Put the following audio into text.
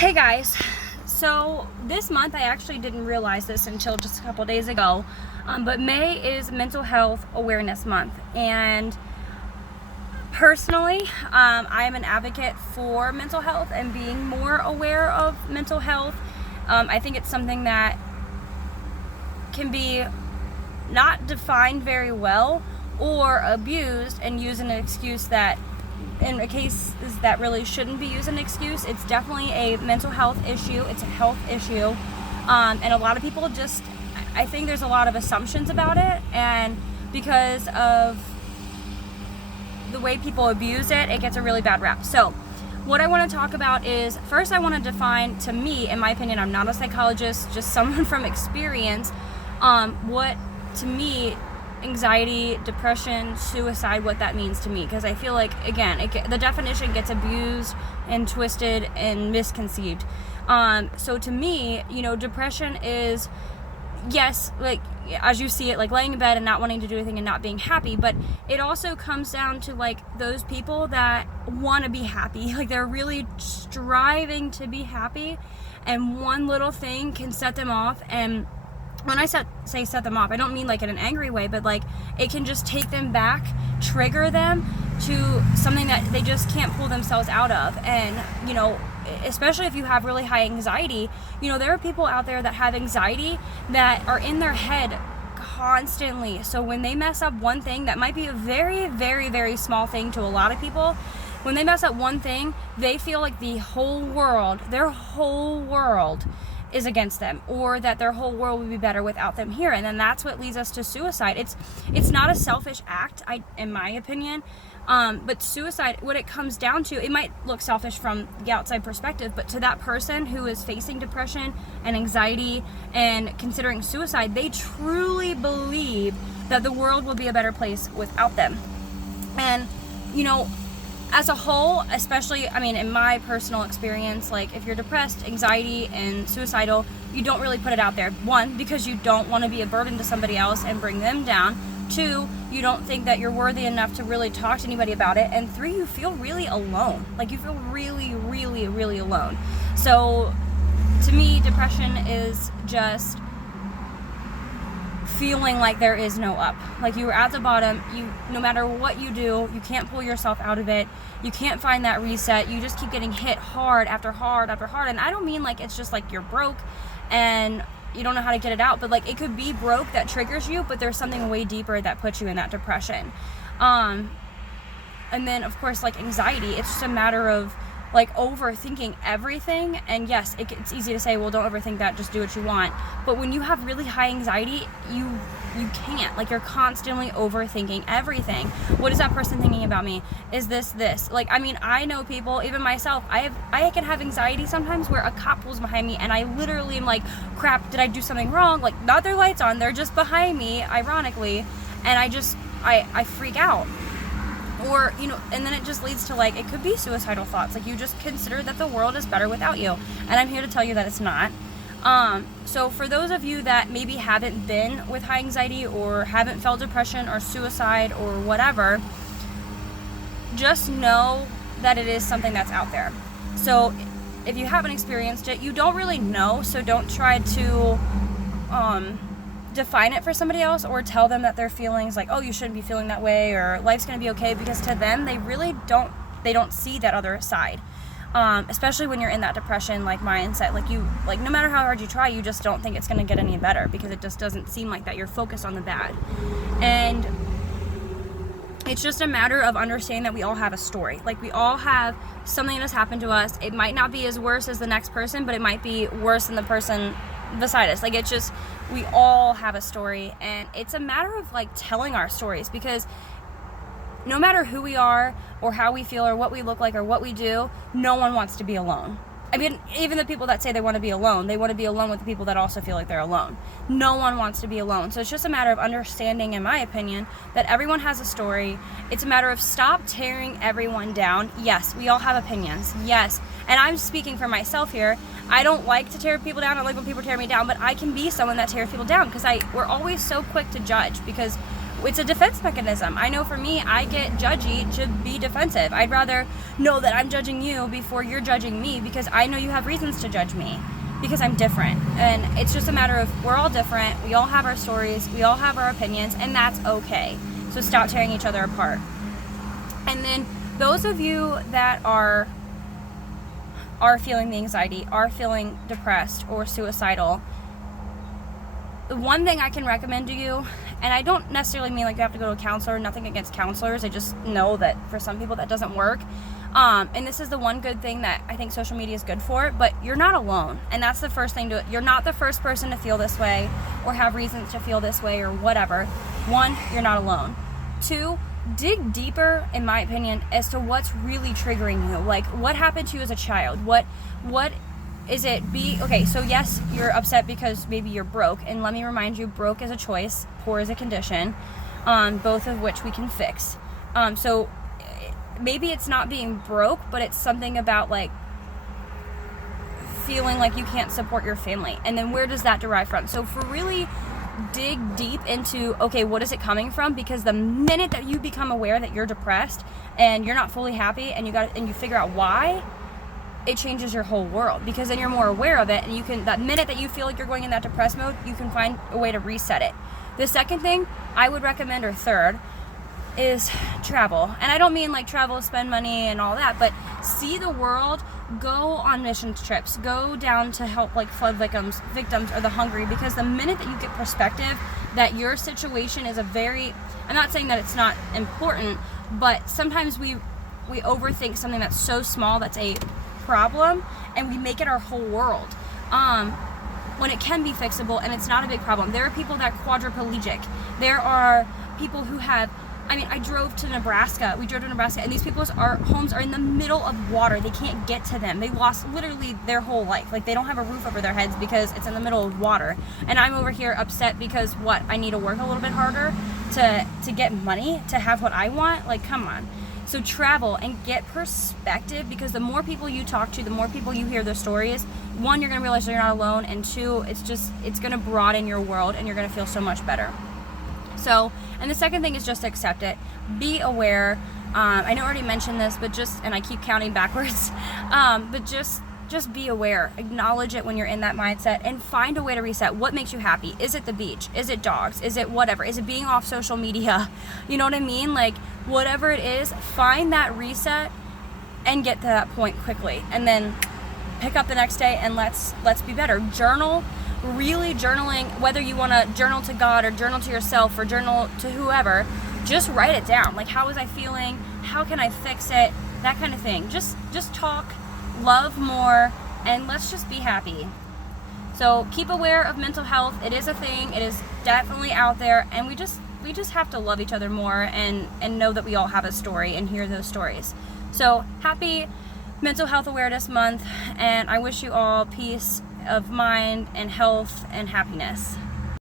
Hey guys, so this month I actually didn't realize this until just a couple days ago, but May is Mental Health Awareness Month, and personally I am an advocate for mental health and being more aware of mental health. I think it's something that can be not defined very well or abused and used an excuse that in cases that really shouldn't be used as an excuse. It's definitely a mental health issue. It's a health issue. And a lot of people I think there's a lot of assumptions about it. And because of the way people abuse it, it gets a really bad rap. So what I want to talk about is, first I want to define, to me, in my opinion, I'm not a psychologist, just someone from experience, what to me anxiety, depression, suicide, what that means to me, because I feel like, again, the definition gets abused and twisted and misconceived. So to me, depression is, yes, like as you see it, like laying in bed and not wanting to do anything and not being happy, but it also comes down to like those people that want to be happy, like they're really striving to be happy, and one little thing can set them off. And when I say set them off, I don't mean like in an angry way, but like it can just take them back, trigger them to something that they just can't pull themselves out of. And, especially if you have really high anxiety, there are people out there that have anxiety that are in their head constantly. So when they mess up one thing, that might be a very, very, very small thing to a lot of people. When they mess up one thing, they feel like their whole world is against them, or that their whole world would be better without them here. And then that's what leads us to suicide. It's not a selfish act, in my opinion, but suicide, what it comes down to, it might look selfish from the outside perspective, but to that person who is facing depression and anxiety and considering suicide, they truly believe that the world will be a better place without them. And as a whole, especially, in my personal experience, like if you're depressed, anxiety, and suicidal, you don't really put it out there. One, because you don't want to be a burden to somebody else and bring them down. Two, you don't think that you're worthy enough to really talk to anybody about it. And three, you feel really alone. Like you feel really, really, really alone. So to me, depression is just feeling like there is no up. Like you were at the bottom, no matter what you do, you can't pull yourself out of it. You can't find that reset. You just keep getting hit hard after hard after hard. And I don't mean like it's just like you're broke and you don't know how to get it out, but like it could be broke that triggers you, but there's something way deeper that puts you in that depression. And then of course, like anxiety, it's just a matter of like overthinking everything. And yes, it's easy to say, well, don't overthink that, just do what you want. But when you have really high anxiety, you can't, like you're constantly overthinking everything. What is that person thinking about me? Is this? Like, I know people, even myself, I can have anxiety sometimes where a cop pulls behind me and I literally am like, crap, did I do something wrong? Like, not their lights on, they're just behind me, ironically. And I freak out. Or, and then it just leads to like, it could be suicidal thoughts. Like you just consider that the world is better without you. And I'm here to tell you that it's not. So for those of you that maybe haven't been with high anxiety or haven't felt depression or suicide or whatever, just know that it is something that's out there. So if you haven't experienced it, you don't really know. So don't try to, define it for somebody else or tell them that their feelings like, oh, you shouldn't be feeling that way or life's gonna be okay, because to them they really don't see that other side, especially when you're in that depression like mindset. Like no matter how hard you try, you just don't think it's gonna get any better because it just doesn't seem like that. You're focused on the bad. And it's just a matter of understanding that we all have a story. Like we all have something that has happened to us. It might not be as worse as the next person, but it might be worse than the person beside us. Like it's just, we all have a story, and it's a matter of like telling our stories, because no matter who we are or how we feel or what we look like or what we do, no one wants to be alone. Even the people that say they want to be alone, they want to be alone with the people that also feel like they're alone. No one wants to be alone. So it's just a matter of understanding, in my opinion, that everyone has a story. It's a matter of stop tearing everyone down. Yes, we all have opinions. Yes. And I'm speaking for myself here. I don't like to tear people down. I like when people tear me down, but I can be someone that tears people down, because we're always so quick to judge, because it's a defense mechanism. I know for me, I get judgy to be defensive. I'd rather know that I'm judging you before you're judging me, because I know you have reasons to judge me because I'm different. And it's just a matter of, we're all different. We all have our stories. We all have our opinions, and that's okay. So stop tearing each other apart. And then those of you that are feeling the anxiety, are feeling depressed or suicidal, the one thing I can recommend to you, and I don't necessarily mean like you have to go to a counselor, nothing against counselors, I just know that for some people that doesn't work. And this is the one good thing that I think social media is good for, but you're not alone. And that's the first thing to it. You're not the first person to feel this way or have reasons to feel this way or whatever. One, you're not alone. Two, dig deeper, in my opinion, as to what's really triggering you. Like, what happened to you as a child? What is it? Okay, so yes, you're upset because maybe you're broke. And let me remind you, broke is a choice, poor is a condition, both of which we can fix. So maybe it's not being broke, but it's something about like feeling like you can't support your family. And then where does that derive from? So for really dig deep into, okay, what is it coming from? Because the minute that you become aware that you're depressed and you're not fully happy, and you figure out why, it changes your whole world, because then you're more aware of it, and you can, that minute that you feel like you're going in that depressed mode, you can find a way to reset it. The second thing I would recommend, or third, is travel. And I don't mean like travel, spend money and all that, but see the world, go on mission trips, go down to help like flood victims or the hungry, because the minute that you get perspective that your situation is I'm not saying that it's not important, but sometimes we overthink something that's so small that's a problem, and we make it our whole world, when it can be fixable and it's not a big problem. There are people that are quadriplegic. There are people who have, I drove to Nebraska. We drove to Nebraska, and these people's homes are in the middle of water. They can't get to them. They lost literally their whole life. Like, they don't have a roof over their heads because it's in the middle of water. And I'm over here upset because I need to work a little bit harder to get money to have what I want. Like, come on. So travel and get perspective, because the more people you talk to, the more people you hear their stories, one, you're going to realize you're not alone, and two, it's going to broaden your world, and you're going to feel so much better. So, and the second thing is just accept it. Be aware. I know I already mentioned this, but and I keep counting backwards, but just be aware. Acknowledge it when you're in that mindset, and find a way to reset. What makes you happy? Is it the beach? Is it dogs? Is it whatever? Is it being off social media? You know what I mean? Like, whatever it is, find that reset and get to that point quickly, and then pick up the next day, and let's be better. Journal. Really journaling, whether you want to journal to God or journal to yourself or journal to whoever, just write it down. Like, how was I feeling? How can I fix it? That kind of thing. Just talk, love more, and let's just be happy. So keep aware of mental health. It is a thing. It is definitely out there, and we just have to love each other more and know that we all have a story and hear those stories. So happy Mental Health Awareness Month, and I wish you all peace of mind and health and happiness.